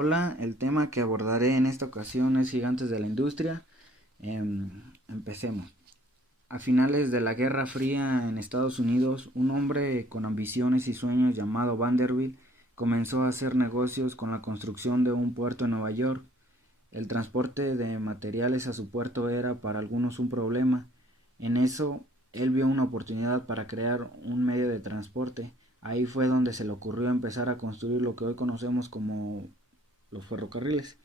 Hola, el tema que abordaré en esta ocasión es Gigantes de la Industria. Empecemos. A finales de la Guerra Fría en Estados Unidos, un hombre con ambiciones y sueños llamado Vanderbilt comenzó a hacer negocios con la construcción de un puerto en Nueva York. El transporte de materiales a su puerto era para algunos un problema. En eso, él vio una oportunidad para crear un medio de transporte. Ahí fue donde se le ocurrió empezar a construir lo que hoy conocemos como los ferrocarriles.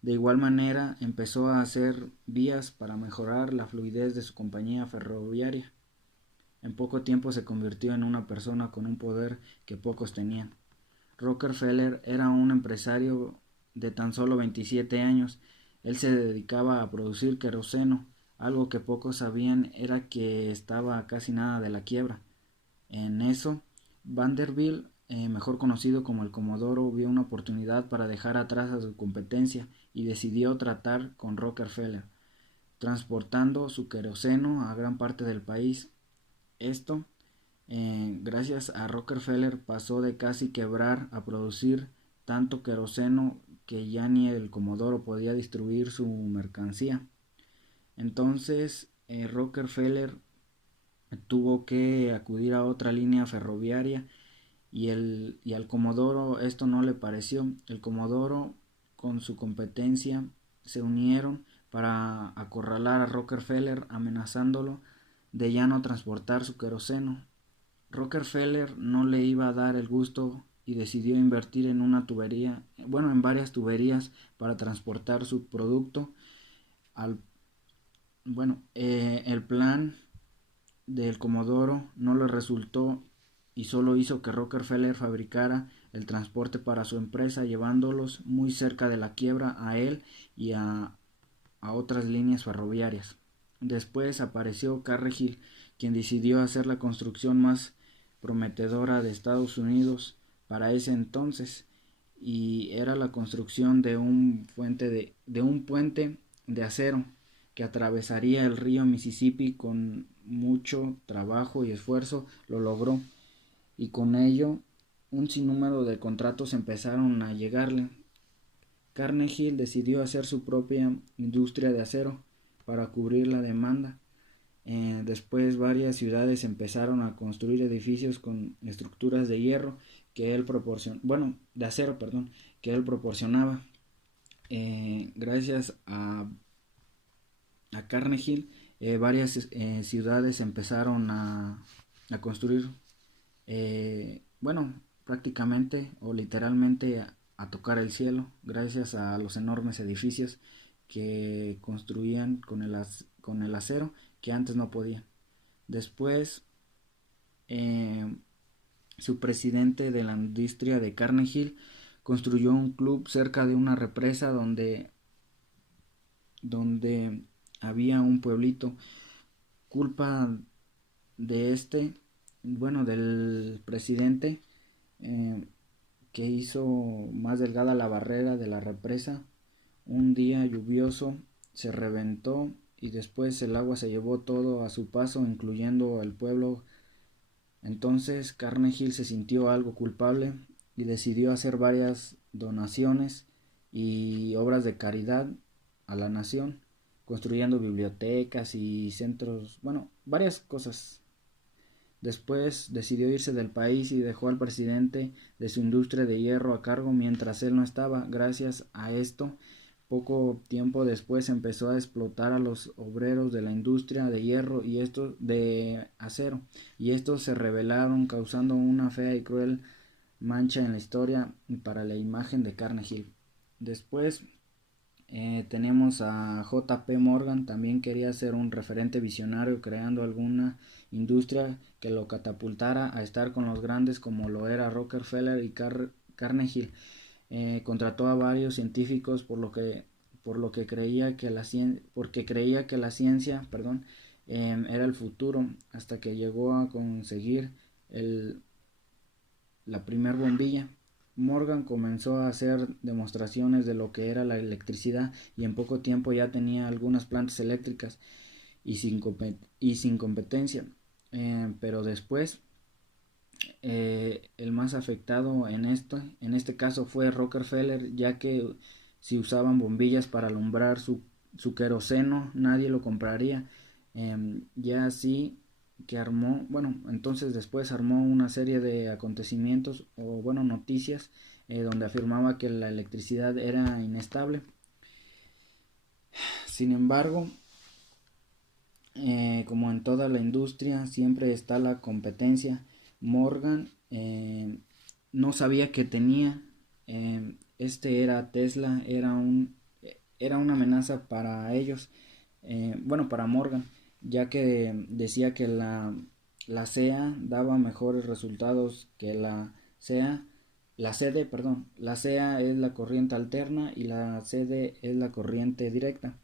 De igual manera, empezó a hacer vías para mejorar la fluidez de su compañía ferroviaria. En poco tiempo se convirtió en una persona con un poder que pocos tenían. Rockefeller era un empresario de tan solo 27 años. Él se dedicaba a producir queroseno. Algo que pocos sabían era que estaba a casi nada de la quiebra. En eso, Vanderbilt, mejor conocido como el Comodoro, vio una oportunidad para dejar atrás a su competencia y decidió tratar con Rockefeller, transportando su queroseno a gran parte del país. Esto, gracias a Rockefeller, pasó de casi quebrar a producir tanto queroseno que ya ni el Comodoro podía distribuir su mercancía. Entonces, Rockefeller tuvo que acudir a otra línea ferroviaria y al Comodoro esto no le pareció. El Comodoro con su competencia se unieron para acorralar a Rockefeller, amenazándolo de ya no transportar su queroseno. Rockefeller no le iba a dar el gusto y decidió invertir en en varias tuberías para transportar su producto. Al, el plan del Comodoro no le resultó y solo hizo que Rockefeller fabricara el transporte para su empresa, llevándolos muy cerca de la quiebra a él y a otras líneas ferroviarias. Después apareció Carnegie, quien decidió hacer la construcción más prometedora de Estados Unidos para ese entonces, y era la construcción de un puente de acero que atravesaría el río Mississippi. Con mucho trabajo y esfuerzo lo logró, y con ello un sinnúmero de contratos empezaron a llegarle. Carnegie decidió hacer su propia industria de acero para cubrir la demanda. Después varias ciudades empezaron a construir edificios con estructuras de hierro que él de acero, que él proporcionaba. Gracias a Carnegie, varias ciudades empezaron a construir, prácticamente o literalmente a tocar el cielo, gracias a los enormes edificios que construían con el acero que antes no podían. Después, eh, su presidente de la industria de Carnegie construyó un club cerca de una represa donde había un pueblito. Culpa de del presidente, eh, que hizo más delgada la barrera de la represa. Un día lluvioso se reventó y después el agua se llevó todo a su paso, incluyendo el pueblo. Entonces Carnegie se sintió algo culpable y decidió hacer varias donaciones y obras de caridad a la nación, construyendo bibliotecas y centros, varias cosas. Después decidió irse del país y dejó al presidente de su industria de hierro a cargo mientras él no estaba. Gracias a esto, poco tiempo después empezó a explotar a los obreros de la industria de hierro y estos de acero, y estos se rebelaron, causando una fea y cruel mancha en la historia y para la imagen de Carnegie. Después tenemos a J. P. Morgan. También quería ser un referente visionario, creando alguna industria que lo catapultara a estar con los grandes como lo era Rockefeller y Carnegie. Contrató a varios científicos porque creía que la ciencia, era el futuro, hasta que llegó a conseguir la primer bombilla. Morgan comenzó a hacer demostraciones de lo que era la electricidad y en poco tiempo ya tenía algunas plantas eléctricas y sin competencia. Pero después El más afectado en este caso fue Rockefeller, ya que si usaban bombillas para alumbrar su queroseno, nadie lo compraría. Ya así que armó, bueno, entonces después armó una serie de acontecimientos o bueno, noticias donde afirmaba que la electricidad era inestable. Sin embargo, como en toda la industria, siempre está la competencia. Morgan no sabía que tenía. Este era Tesla, era una amenaza para ellos, bueno, para Morgan, ya que decía que la CEA daba mejores resultados que la CD, perdón. La CEA es la corriente alterna y la CD es la corriente directa.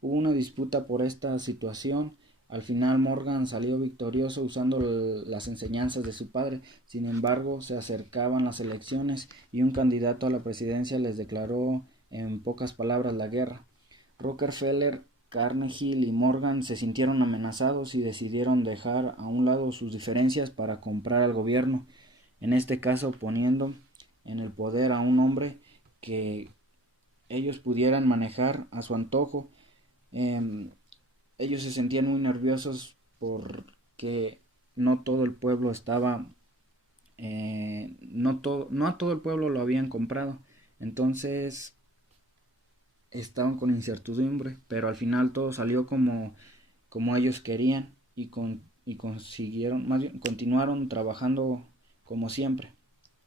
Hubo una disputa por esta situación. Al final Morgan salió victorioso usando las enseñanzas de su padre. Sin embargo, se acercaban las elecciones y un candidato a la presidencia les declaró en pocas palabras la guerra. Rockefeller, Carnegie y Morgan se sintieron amenazados y decidieron dejar a un lado sus diferencias para comprar al gobierno, en este caso poniendo en el poder a un hombre que ellos pudieran manejar a su antojo. Eh, Ellos se sentían muy nerviosos porque no todo el pueblo estaba, no a todo el pueblo lo habían comprado, entonces estaban con incertidumbre, pero al final todo salió como ellos querían y consiguieron, más bien, continuaron trabajando como siempre.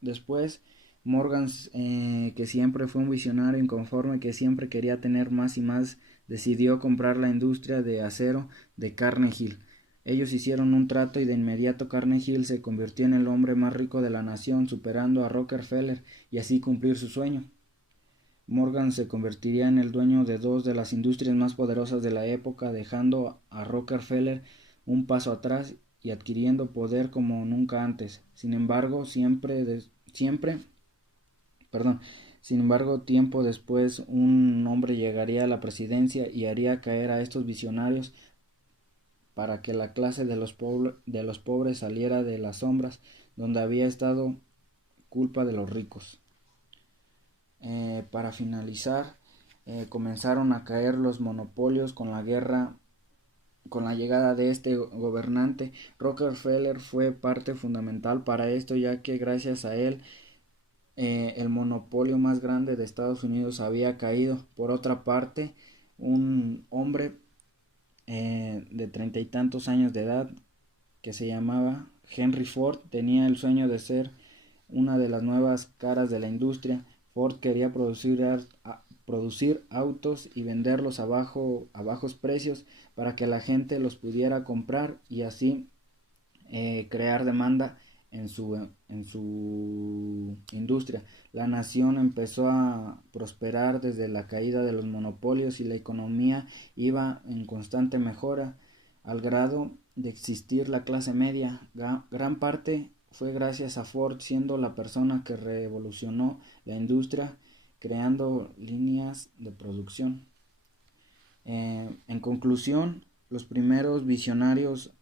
Después Morgan, que siempre fue un visionario inconforme, que siempre quería tener más y más, decidió comprar la industria de acero de Carnegie. Ellos hicieron un trato y de inmediato Carnegie se convirtió en el hombre más rico de la nación, superando a Rockefeller y así cumplir su sueño. Morgan se convertiría en el dueño de dos de las industrias más poderosas de la época, dejando a Rockefeller un paso atrás y adquiriendo poder como nunca antes. Perdón, sin embargo, tiempo después un hombre llegaría a la presidencia y haría caer a estos visionarios para que la clase de los pobres saliera de las sombras donde había estado culpa de los ricos. Para finalizar, comenzaron a caer los monopolios con la guerra, con la llegada de este gobernante. Rockefeller fue parte fundamental para esto, ya que gracias a él el monopolio más grande de Estados Unidos había caído. Por otra parte, un hombre de 30 y tantos años de edad que se llamaba Henry Ford tenía el sueño de ser una de las nuevas caras de la industria. Ford quería producir autos y venderlos a bajos precios para que la gente los pudiera comprar y así crear demanda en su industria. La nación empezó a prosperar desde la caída de los monopolios y la economía iba en constante mejora al grado de existir la clase media. Gran parte fue gracias a Ford, siendo la persona que revolucionó la industria creando líneas de producción. En conclusión, los primeros visionarios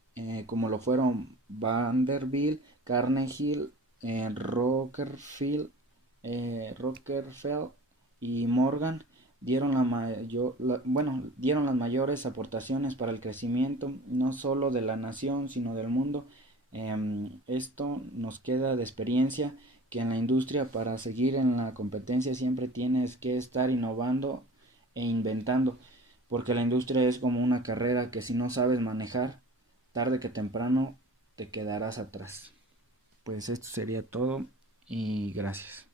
como lo fueron Vanderbilt, Carnegie, Rockefeller y Morgan dieron las mayores aportaciones para el crecimiento no solo de la nación sino del mundo. Esto nos queda de experiencia que en la industria para seguir en la competencia siempre tienes que estar innovando e inventando, porque la industria es como una carrera que si no sabes manejar, tarde que temprano te quedarás atrás. Pues esto sería todo y gracias.